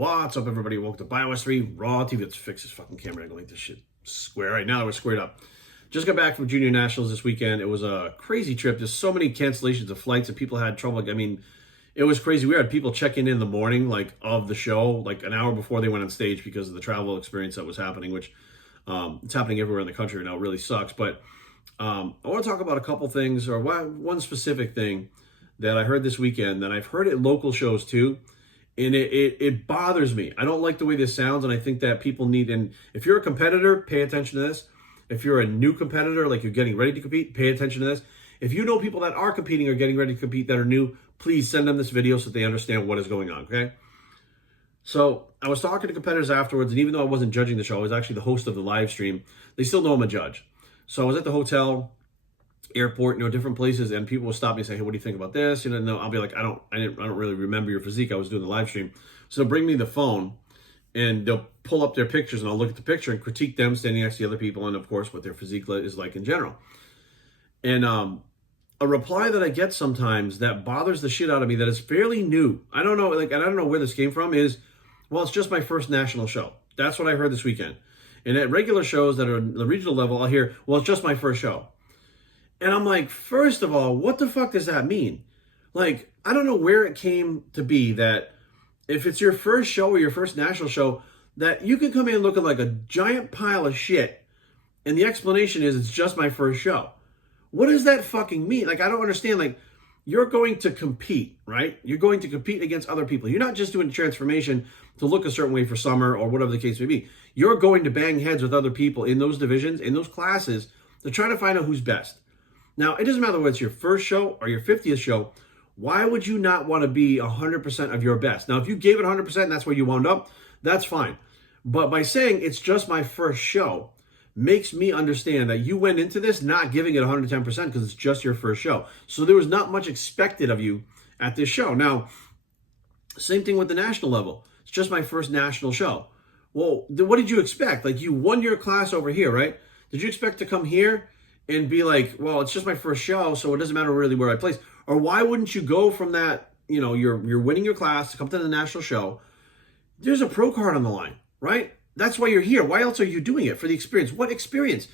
What's up, everybody? Welcome to BioS 3 Raw TV. Let's fix this fucking camera. I don't like this shit square. Right now, we're squared up. Just got back from Junior Nationals this weekend. It was a crazy trip. There's so many cancellations of flights and people had trouble. I mean, it was crazy. We had people checking in the morning, like, of the show, like an hour before they went on stage because of the travel experience that was happening, which it's happening everywhere in the country right now. It really sucks. But I want to talk about a couple things, or one specific thing that I heard this weekend that I've heard at local shows too. And it bothers me. I don't like the way this sounds, and I think that people need, and if you're a competitor, pay attention to this. If you're a new competitor, like you're getting ready to compete, pay attention to this. If you know people that are competing or getting ready to compete that are new, please send them this video so that they understand what is going on, okay? So I was talking to competitors afterwards, and even though I wasn't judging the show, I was actually the host of the live stream, they still know I'm a judge. So I was at the hotel, airport, different places, and people will stop me and say, "Hey, what do you think about this?" No, I'll be like, I don't really remember your physique. I was doing the live stream. So they'll bring me the phone and they'll pull up their pictures, and I'll look at the picture and critique them standing next to the other people, and of course what their physique is like in general. And a reply that I get sometimes that bothers the shit out of me that is fairly new, I don't know, and I don't know where this came from, is, well, it's just my first national show. That's what I heard this weekend. And at regular shows that are at the regional level, I'll hear, well, it's just my first show. And I'm like, first of all, what the fuck does that mean? Like, I don't know where it came to be that if it's your first show or your first national show, that you can come in looking like a giant pile of shit, and the explanation is it's just my first show. What does that fucking mean? Like, I don't understand. Like, you're going to compete, right? You're going to compete against other people. You're not just doing a transformation to look a certain way for summer or whatever the case may be. You're going to bang heads with other people in those divisions, in those classes, to try to find out who's best. Now, it doesn't matter whether it's your first show or your 50th show. Why would you not want to be 100% of your best? Now, if you gave it 100% and that's where you wound up, that's fine. But by saying it's just my first show makes me understand that you went into this not giving it 110% because it's just your first show. So there was not much expected of you at this show. Now, same thing with the national level. It's just my first national show. Well, what did you expect? Like, you won your class over here, right? Did you expect to come here and be like, well, it's just my first show, so it doesn't matter really where I place? Or why wouldn't you go from that, you're winning your class to come to the national show? There's a pro card on the line, right? That's why you're here. Why else are you doing it? For the experience. What experience,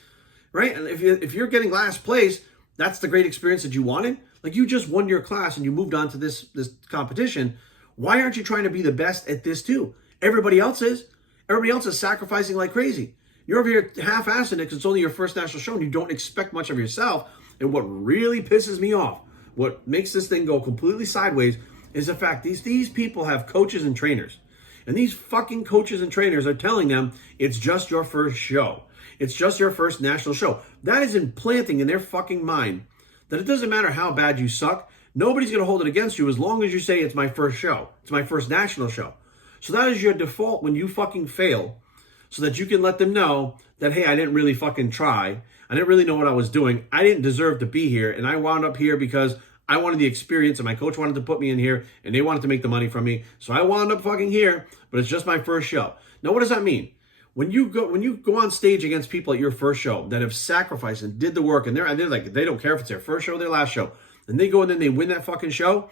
right? And if you're getting last place, that's the great experience that you wanted. Like, you just won your class and you moved on to this competition. Why aren't you trying to be the best at this too? Everybody else is. Everybody else is sacrificing like crazy. You're over here half-assing it because it's only your first national show and you don't expect much of yourself. And what really pisses me off, what makes this thing go completely sideways, is the fact these people have coaches and trainers. And these fucking coaches and trainers are telling them it's just your first show. It's just your first national show. That is implanting in their fucking mind that it doesn't matter how bad you suck. Nobody's going to hold it against you as long as you say it's my first show. It's my first national show. So that is your default when you fucking fail, so that you can let them know that, hey, I didn't really fucking try. I didn't really know what I was doing. I didn't deserve to be here. And I wound up here because I wanted the experience and my coach wanted to put me in here and they wanted to make the money from me. So I wound up fucking here, but it's just my first show. Now, what does that mean? When you go on stage against people at your first show that have sacrificed and did the work, and they're like, they don't care if it's their first show or their last show, and they go and then they win that fucking show,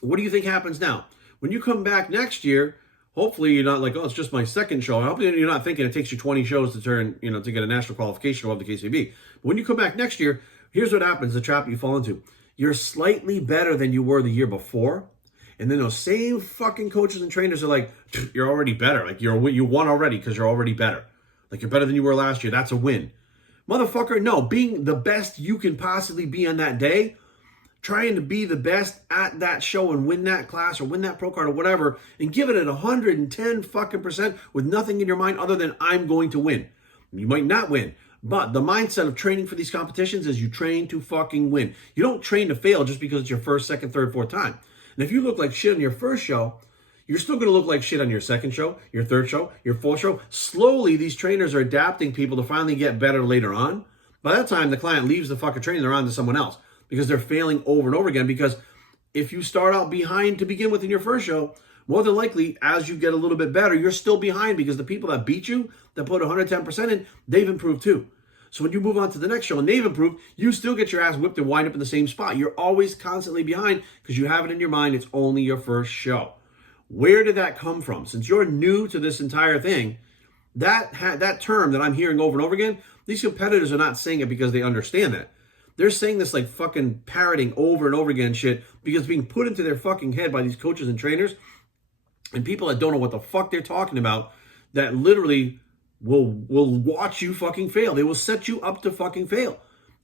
what do you think happens now? When you come back next year, hopefully you're not like, oh, it's just my second show. Hopefully you're not thinking it takes you 20 shows to turn, to get a national qualification or whatever the case may be. But when you come back next year, here's what happens, the trap you fall into. You're slightly better than you were the year before. And then those same fucking coaches and trainers are like, you're already better. Like, you won already because you're already better. Like, you're better than you were last year. That's a win. Motherfucker, no. Being the best you can possibly be on that day, trying to be the best at that show and win that class or win that pro card or whatever, and giving it 110 fucking percent with nothing in your mind other than I'm going to win. You might not win, but the mindset of training for these competitions is you train to fucking win. You don't train to fail just because it's your first, second, third, fourth time. And if you look like shit on your first show, you're still going to look like shit on your second show, your third show, your fourth show. Slowly, these trainers are adapting people to finally get better later on. By that time, the client leaves the fucking training, they're on to someone else, because they're failing over and over again. Because if you start out behind to begin with in your first show, more than likely, as you get a little bit better, you're still behind because the people that beat you, that put 110% in, they've improved too. So when you move on to the next show and they've improved, you still get your ass whipped and wind up in the same spot. You're always constantly behind because you have it in your mind it's only your first show. Where did that come from? Since you're new to this entire thing, that term that I'm hearing over and over again, these competitors are not saying it because they understand that. They're saying this like fucking parroting over and over again shit because it's being put into their fucking head by these coaches and trainers and people that don't know what the fuck they're talking about, that literally will watch you fucking fail. They will set you up to fucking fail.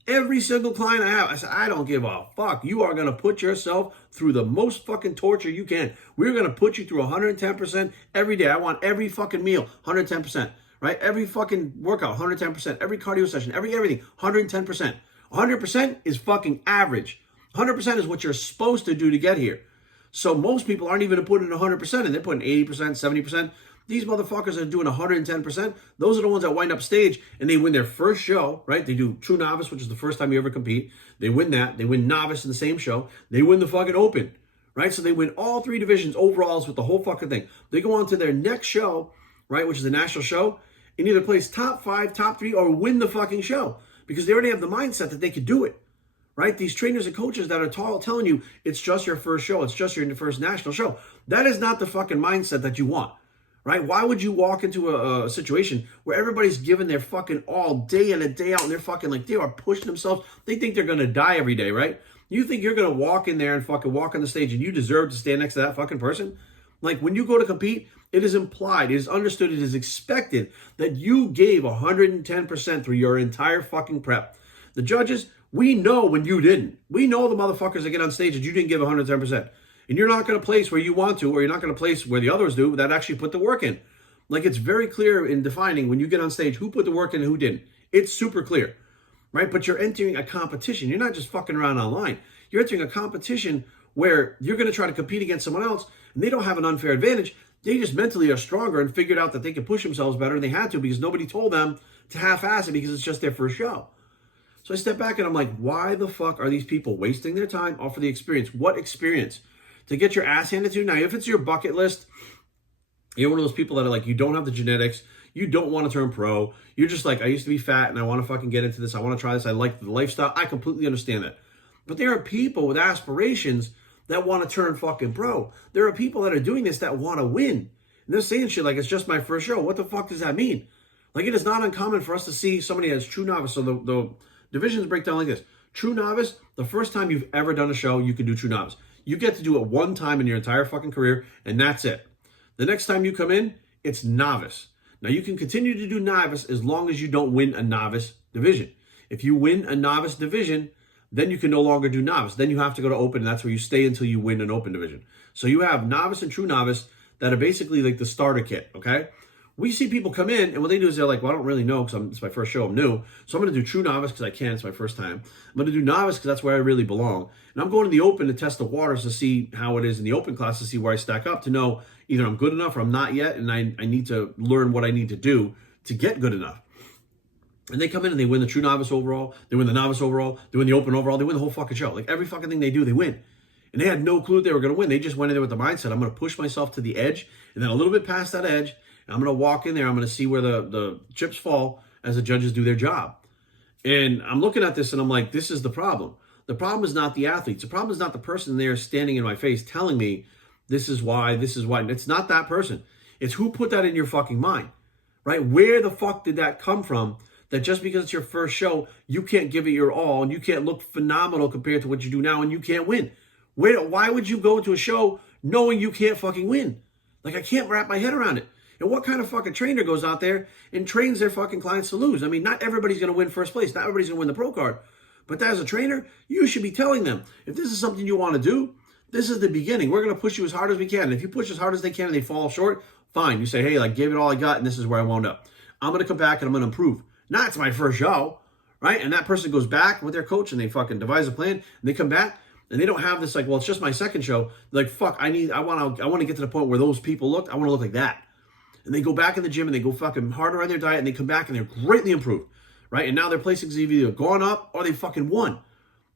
Every single client I have, I say, I don't give a fuck. You are going to put yourself through the most fucking torture you can. We're going to put you through 110% every day. I want every fucking meal, 110%, right? Every fucking workout, 110%. Every cardio session, everything, 110%. 100% is fucking average. 100% is what you're supposed to do to get here. So most people aren't even putting 100% in. They're putting 80%, 70%. These motherfuckers are doing 110%. Those are the ones that wind up stage and they win their first show, right? They do True Novice, which is the first time you ever compete. They win that. They win Novice in the same show. They win the fucking Open, right? So they win all 3 divisions overalls with the whole fucking thing. They go on to their next show, right, which is the national show, and either place top 5, top 3, or win the fucking show because they already have the mindset that they could do it. Right? These trainers and coaches that are telling you it's just your first show, it's just your first national show. That is not the fucking mindset that you want. Right? Why would you walk into a situation where everybody's giving their fucking all day in and day out and they're fucking like, they are pushing themselves. They think they're going to die every day, right? You think you're going to walk in there and fucking walk on the stage and you deserve to stand next to that fucking person? Like when you go to compete, it is implied, it is understood, it is expected that you gave 110% through your entire fucking prep. The judges, we know when you didn't. We know the motherfuckers that get on stage that you didn't give 110%. And you're not going to place where you want to, or you're not going to place where the others do that actually put the work in. Like it's very clear in defining when you get on stage who put the work in and who didn't. It's super clear, right? But you're entering a competition. You're not just fucking around online. You're entering a competition where you're going to try to compete against someone else and they don't have an unfair advantage. They just mentally are stronger and figured out that they can push themselves better and they had to because nobody told them to half-ass it because it's just their first show. So I step back and I'm like, why the fuck are these people wasting their time off of the experience? What experience? To get your ass handed to you? Now, if it's your bucket list, you're one of those people that are like, you don't have the genetics, you don't want to turn pro, you're just like, I used to be fat and I want to fucking get into this, I want to try this, I like the lifestyle, I completely understand that. But there are people with aspirations that want to turn fucking pro. There are people that are doing this that want to win. And they're saying shit like, it's just my first show. What the fuck does that mean? Like, it is not uncommon for us to see somebody as True Novice. So the divisions break down like this. True Novice, the first time you've ever done a show, you can do True Novice. You get to do it one time in your entire fucking career, and that's it. The next time you come in, it's Novice. Now, you can continue to do Novice as long as you don't win a Novice division. If you win a Novice division, then you can no longer do Novice. Then you have to go to Open, and that's where you stay until you win an Open division. So you have Novice and True Novice that are basically like the starter kit, okay? We see people come in, and what they do is they're like, well, I don't really know because it's my first show, I'm new. So I'm going to do True Novice because I can, it's my first time. I'm going to do Novice because that's where I really belong. And I'm going to the Open to test the waters to see how it is in the Open class, to see where I stack up, to know either I'm good enough or I'm not yet, and I need to learn what I need to do to get good enough. And they come in and they win the True Novice overall, they win the Novice overall, they win the Open overall, they win the whole fucking show. Like every fucking thing they do, they win. And they had no clue they were going to win. They just went in there with the mindset, I'm going to push myself to the edge, and then a little bit past that edge, and I'm going to walk in there, I'm going to see where the chips fall as the judges do their job. And I'm looking at this and I'm like, this is the problem. The problem is not the athletes. The problem is not the person there standing in my face telling me this is why, this is why. It's not that person. It's who put that in your fucking mind, right? Where the fuck did that come from? That just because it's your first show, you can't give it your all and you can't look phenomenal compared to what you do now and you can't win. Why would you go to a show knowing you can't fucking win? Like, I can't wrap my head around it. And what kind of fucking trainer goes out there and trains their fucking clients to lose? I mean, not everybody's going to win first place. Not everybody's going to win the pro card. But as a trainer, you should be telling them, if this is something you want to do, this is the beginning. We're going to push you as hard as we can. And if you push as hard as they can and they fall short, fine. You say, hey, like, gave it all I got and this is where I wound up. I'm going to come back and I'm going to improve. Not it's my first show, right? And that person goes back with their coach and they fucking devise a plan and they come back and they don't have this like, well, it's just my second show. They're like, fuck, I want to get to the point where those people look. I want to look like that. And they go back in the gym and they go fucking harder on their diet and they come back and they're greatly improved, right? And now their placings have either gone up or they fucking won,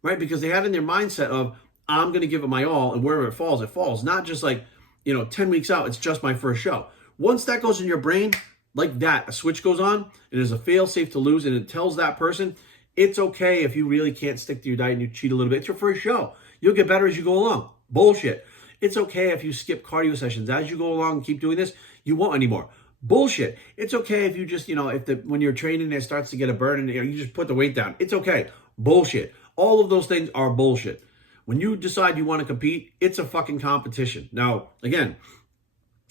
right? Because they had in their mindset of, I'm going to give it my all and wherever it falls, it falls. Not just like, 10 weeks out, it's just my first show. Once that goes in your brain, like that, a switch goes on and there's a fail safe to lose and it tells that person, it's okay if you really can't stick to your diet and you cheat a little bit. It's your first show. You'll get better as you go along. Bullshit. It's okay if you skip cardio sessions. As you go along and keep doing this, you won't anymore. Bullshit. It's okay if you just, when you're training, it starts to get a burden, you just put the weight down. It's okay. Bullshit. All of those things are bullshit. When you decide you want to compete, it's a fucking competition. Now, again,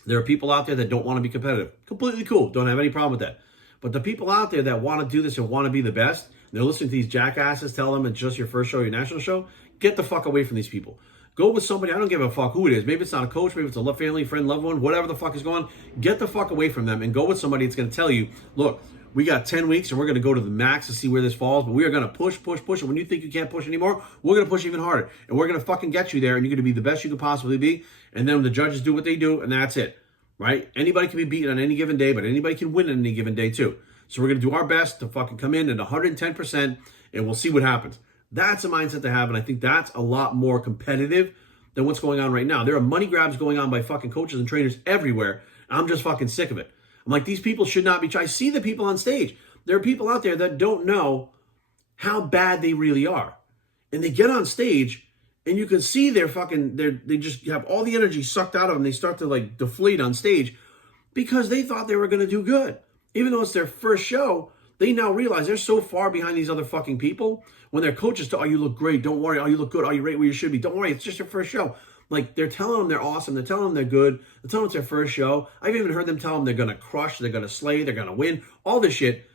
there are people out there that don't want to be competitive. Completely cool. Don't have any problem with that. But the people out there that want to do this and want to be the best, and they're listening to these jackasses tell them it's just your first show, your national show, get the fuck away from these people. Go with somebody, I don't give a fuck who it is. Maybe it's not a coach, maybe it's a family, friend, loved one, whatever the fuck is going on. Get the fuck away from them and go with somebody that's going to tell you, look, we got 10 weeks and we're going to go to the max to see where this falls, but we are going to push. And when you think you can't push anymore, we're going to push even harder. And we're going to fucking get you there, and you're going to be the best you could possibly be. And then the judges do what they do, and that's it. Right? Anybody can be beaten on any given day, but anybody can win on any given day too. So we're going to do our best to fucking come in at 110%, and we'll see what happens. That's a mindset to have, and I think that's a lot more competitive than what's going on right now. There are money grabs going on by fucking coaches and trainers everywhere. I'm just fucking sick of it. I'm like, these people should not be. I see the people on stage. There are people out there that don't know how bad they really are. And they get on stage, and you can see they just have all the energy sucked out of them. They start to like deflate on stage because they thought they were going to do good. Even though it's their first show, they now realize they're so far behind these other fucking people. When their coaches tell, oh, you look great, don't worry. Oh, you look good. Oh, you're right where you should be. Don't worry, it's just your first show. Like, they're telling them they're awesome. They're telling them they're good. They're telling them it's their first show. I've even heard them tell them they're going to crush, they're going to slay, they're going to win, all this shit.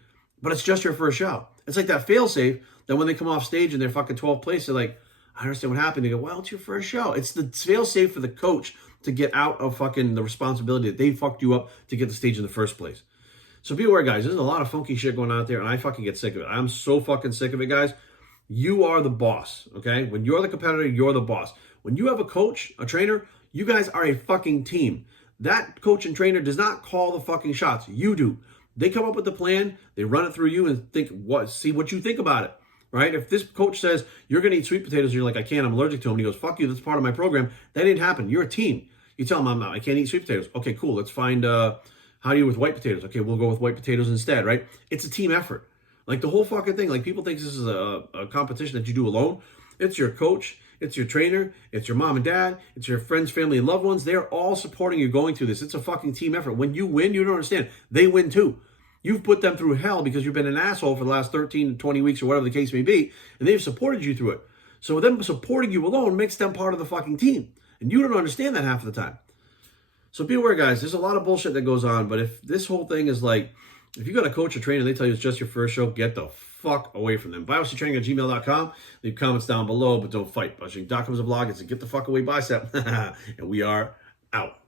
But it's just your first show. It's like that fail-safe that when they come off stage and they're fucking 12th place, they're like, I understand what happened. They go, well, it's your first show. It's the fail-safe for the coach to get out of fucking the responsibility that they fucked you up to get the stage in the first place. So be aware, guys. There's a lot of funky shit going on out there, and I fucking get sick of it. I'm so fucking sick of it, guys. You are the boss, okay? When you're the competitor, you're the boss. When you have a coach, a trainer, you guys are a fucking team. That coach and trainer does not call the fucking shots. You do. They come up with the plan, they run it through you, and see what you think about it, right? If this coach says, you're going to eat sweet potatoes, and you're like, I can't, I'm allergic to them, and he goes, fuck you, that's part of my program, that didn't happen. You're a team. You tell him, I can't eat sweet potatoes. Okay, cool, let's find, how do you with white potatoes? Okay, we'll go with white potatoes instead, right? It's a team effort. Like the whole fucking thing, like people think this is a competition that you do alone. It's your coach, it's your trainer, it's your mom and dad, it's your friends, family, and loved ones. They're all supporting you going through this. It's a fucking team effort. When you win, you don't understand. They win too. You've put them through hell because you've been an asshole for the last 13 to 20 weeks or whatever the case may be, and they've supported you through it. So them supporting you alone makes them part of the fucking team. And you don't understand that half of the time. So be aware, guys. There's a lot of bullshit that goes on, but if this whole thing is like, if you got a coach or trainer, they tell you it's just your first show, get the fuck away from them. BioStraining@gmail.com. Leave comments down below, but don't fight. BioStraining.com is a blog. It's a get the fuck away bicep. And we are out.